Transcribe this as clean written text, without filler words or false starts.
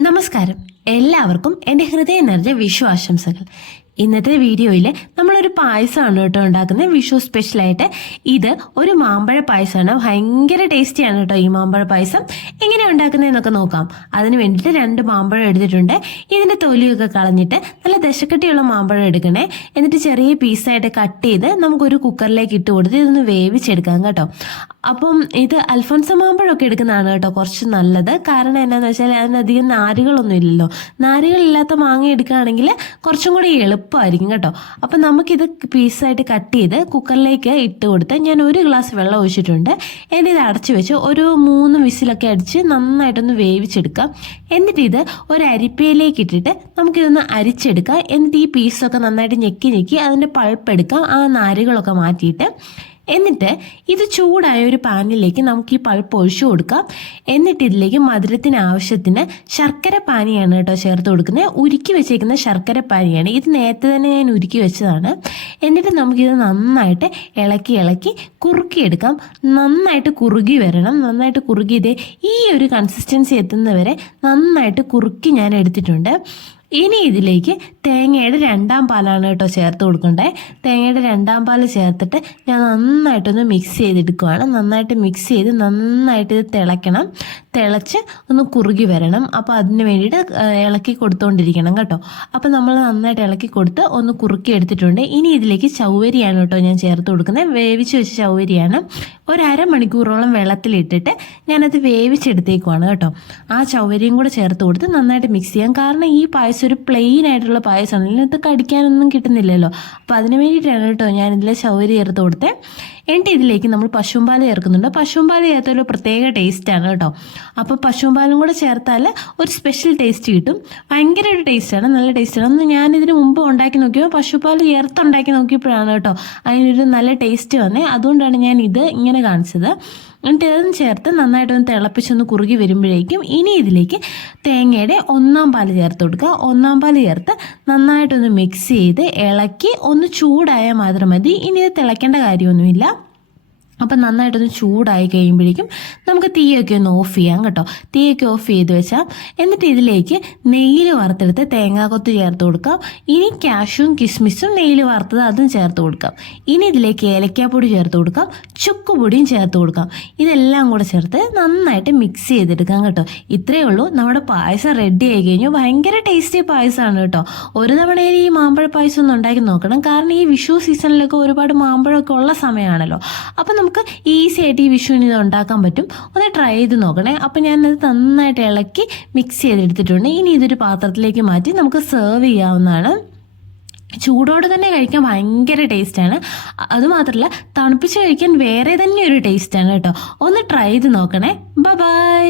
നമസ്കാരം, എല്ലാവർക്കും എൻ്റെ ഹൃദയം നിറഞ്ഞ വിഷു ആശംസകൾ. ഇന്നത്തെ വീഡിയോയിൽ നമ്മളൊരു പായസമാണ് കേട്ടോ ഉണ്ടാക്കുന്നത്, വിഷു സ്പെഷ്യലായിട്ട്. ഇത് ഒരു മാമ്പഴ പായസമാണ്. ഭയങ്കര ടേസ്റ്റിയാണ് കേട്ടോ ഈ മാമ്പഴ പായസം. എങ്ങനെയാണ് ഉണ്ടാക്കുന്നതെന്നൊക്കെ നോക്കാം. അതിന് വേണ്ടിയിട്ട് 2 മാമ്പഴം എടുത്തിട്ടുണ്ട്. ഇതിൻ്റെ തൊലിയൊക്കെ കളഞ്ഞിട്ട് നല്ല ദശക്കട്ടിയുള്ള മാമ്പഴം എടുക്കണേ. എന്നിട്ട് ചെറിയ പീസായിട്ട് കട്ട് ചെയ്ത് നമുക്കൊരു കുക്കറിലേക്ക് ഇട്ട് കൊടുത്ത് ഇതൊന്ന് വേവിച്ചെടുക്കാം കേട്ടോ. അപ്പം ഇത് അൽഫോൻസ മാമ്പഴമൊക്കെ എടുക്കുന്നതാണ് കേട്ടോ കുറച്ച് നല്ലത്. കാരണം എന്നാന്ന് വെച്ചാൽ അതിനധികം നാരുകളൊന്നും ഇല്ലല്ലോ. നാരുകളില്ലാത്ത മാങ്ങ എടുക്കുകയാണെങ്കിൽ കുറച്ചും കൂടി എളുപ്പമായിരിക്കും കേട്ടോ. അപ്പം നമുക്കിത് പീസായിട്ട് കട്ട് ചെയ്ത് കുക്കറിലേക്ക് ഇട്ട് കൊടുത്ത് ഞാൻ 1 ഗ്ലാസ് വെള്ളം ഒഴിച്ചിട്ടുണ്ട്. എന്നിട്ട് ഇത് അടച്ചു വെച്ച് ഒരു 3 വിസിലൊക്കെ അടിച്ച് നന്നായിട്ടൊന്ന് വേവിച്ചെടുക്കാം. എന്നിട്ട് ഇത് ഒരു അരിപ്പയിലേക്ക് ഇട്ടിട്ട് നമുക്കിതൊന്ന് അരിച്ചെടുക്കാം. എന്നിട്ട് ഈ പീസൊക്കെ നന്നായിട്ട് ഞെക്കി അതിൻ്റെ പൾപ്പ് എടുക്കാം, ആ നാരുകളൊക്കെ മാറ്റിയിട്ട്. എന്നിട്ട് ഇത് ചൂടായ ഒരു പാനിലേക്ക് നമുക്ക് ഈ പൾപ്പ് ഒഴിച്ചു കൊടുക്കാം. എന്നിട്ട് ഇതിലേക്ക് മധുരത്തിന് ആവശ്യത്തിന് ശർക്കര പാനിയാണ് കേട്ടോ ചേർത്ത് കൊടുക്കുന്നത്. ഉരുക്കി വെച്ചേക്കുന്ന ശർക്കര പാനിയാണ് ഇത്. നേരത്തെ തന്നെ ഞാൻ ഉരുക്കി വെച്ചതാണ്. എന്നിട്ട് നമുക്കിത് നന്നായിട്ട് ഇളക്കി കുറുക്കിയെടുക്കാം. നന്നായിട്ട് കുറുകി വരണം. നന്നായിട്ട് കുറുകി ഈ ഒരു കൺസിസ്റ്റൻസി എത്തുന്നവരെ നന്നായിട്ട് കുറുക്കി ഞാൻ എടുത്തിട്ടുണ്ട്. ഇനി ഇതിലേക്ക് തേങ്ങയുടെ 2ാം പാലാണ് കേട്ടോ ചേർത്ത് കൊടുക്കണ്ടേ. തേങ്ങയുടെ 2ാം പാല് ചേർത്തിട്ട് ഞാൻ നന്നായിട്ടൊന്ന് മിക്സ് ചെയ്തെടുക്കുവാണ്. നന്നായിട്ട് മിക്സ് ചെയ്ത് നന്നായിട്ട് ഇത് തിളയ്ക്കണം. തിളച്ച് ഒന്ന് കുറുകി വരണം. അപ്പോൾ അതിന് വേണ്ടിയിട്ട് ഇളക്കി കൊടുത്തുകൊണ്ടിരിക്കണം കേട്ടോ. അപ്പോൾ നമ്മൾ നന്നായിട്ട് ഇളക്കി കൊടുത്ത് ഒന്ന് കുറുക്കി എടുത്തിട്ടുണ്ട്. ഇനി ഇതിലേക്ക് ചൗവരിയാണ് കേട്ടോ ഞാൻ ചേർത്ത് കൊടുക്കുന്നത്. വേവിച്ച് വെച്ച ചൗവരിയാണ്. ഒരു അരമണിക്കൂറോളം വെള്ളത്തിലിട്ടിട്ട് ഞാനത് വേവിച്ചെടുത്തേക്കുവാണ് കേട്ടോ. ആ ചൗവരിയും കൂടെ ചേർത്ത് കൊടുത്ത് നന്നായിട്ട് മിക്സ് ചെയ്യാം. കാരണം ഈ പായസം ഒരു പ്ലെയിൻ ആയിട്ടുള്ള പായസമാണ്, ഇതിനകത്ത് കടിക്കാനൊന്നും കിട്ടുന്നില്ലല്ലോ. അപ്പോൾ അതിന് വേണ്ടിയിട്ടാണ് കേട്ടോ ഞാനിതിൽ ചൗവരി ചേർത്ത് കൊടുത്തത്. എന്നിട്ട് ഇതിലേക്ക് നമ്മൾ പശുമ്പാൽ ചേർക്കുന്നുണ്ട്. പശുമ്പാൽ ചേർത്തൊരു പ്രത്യേക ടേസ്റ്റാണ് കേട്ടോ. അപ്പോൾ പശുമ്പാലും കൂടെ ചേർത്താൽ ഒരു സ്പെഷ്യൽ ടേസ്റ്റ് കിട്ടും. ഭയങ്കര ഒരു ടേസ്റ്റാണ്, നല്ല ടേസ്റ്റാണ്. ഒന്ന് ഞാനിതിന് മുമ്പ് ഉണ്ടാക്കി നോക്കിയപ്പോൾ പശുപ്പാൽ ചേർത്തുണ്ടാക്കി നോക്കിയപ്പോഴാണ് കേട്ടോ അതിനൊരു നല്ല ടേസ്റ്റ് വന്നത്. അതുകൊണ്ടാണ് ഞാൻ ഇത് ഇങ്ങനെ കാണിച്ചത്. എന്നിട്ട് ഇതും ചേർത്ത് നന്നായിട്ടൊന്ന് തിളപ്പിച്ചൊന്ന് കുറുകി വരുമ്പോഴേക്കും ഇനി ഇതിലേക്ക് തേങ്ങയുടെ 1ാം പാല് ചേർത്ത് കൊടുക്കുക. 1ാം പാല് ചേർത്ത് നന്നായിട്ടൊന്ന് മിക്സ് ചെയ്ത് ഇളക്കി ഒന്ന് ചൂടായാൽ മാത്രം മതി. ഇനി ഇത് തിളയ്ക്കേണ്ട കാര്യമൊന്നുമില്ല. അപ്പം നന്നായിട്ടൊന്ന് ചൂടായി കഴിയുമ്പോഴേക്കും നമുക്ക് തീയൊക്കെ ഒന്ന് ഓഫ് ചെയ്യാം കേട്ടോ. തീയൊക്കെ ഓഫ് ചെയ്ത് വെച്ചാൽ എന്നിട്ട് ഇതിലേക്ക് നെയ്യിൽ വറുത്തെടുത്ത് തേങ്ങാക്കൊത്ത് ചേർത്ത് കൊടുക്കാം. ഇനി കാഷ്യൂം കിസ്മിസും നെയ്യിൽ വറുത്തത് അതും ചേർത്ത് കൊടുക്കാം. ഇനി ഇതിലേക്ക് ഏലക്കാപ്പൊടി ചേർത്ത് കൊടുക്കാം, ചുക്കുപൊടിയും ചേർത്ത് കൊടുക്കാം. ഇതെല്ലാം കൂടെ ചേർത്ത് നന്നായിട്ട് മിക്സ് ചെയ്തെടുക്കാം കേട്ടോ. ഇത്രയേ ഉള്ളൂ, നമ്മുടെ പായസം റെഡി ആയി കഴിഞ്ഞു. ഭയങ്കര ടേസ്റ്റി പായസമാണ് കേട്ടോ. ഒരു തവണയിൽ ഈ മാമ്പഴ പായസം ഒന്ന് ഉണ്ടാക്കി നോക്കണം. കാരണം ഈ വിഷു സീസണിലൊക്കെ ഒരുപാട് മാമ്പഴമൊക്കെ ഉള്ള സമയമാണല്ലോ. അപ്പം നമുക്ക് ഈസി ആയിട്ട് ഈ വിഷുവിന് ഇത് ഉണ്ടാക്കാൻ പറ്റും. ഒന്ന് ട്രൈ ചെയ്ത് നോക്കണേ. അപ്പം ഞാനത് നന്നായിട്ട് ഇളക്കി മിക്സ് ചെയ്തെടുത്തിട്ടുണ്ട്. ഇനി ഇതൊരു പാത്രത്തിലേക്ക് മാറ്റി നമുക്ക് സെർവ് ചെയ്യാവുന്നതാണ്. ചൂടോടെ തന്നെ കഴിക്കാൻ ഭയങ്കര ടേസ്റ്റാണ്. അതുമാത്രമല്ല തണുപ്പിച്ച് കഴിക്കാൻ വേറെ തന്നെ ഒരു ടേസ്റ്റാണ് കേട്ടോ. ഒന്ന് ട്രൈ ചെയ്ത് നോക്കണേ. ബൈ.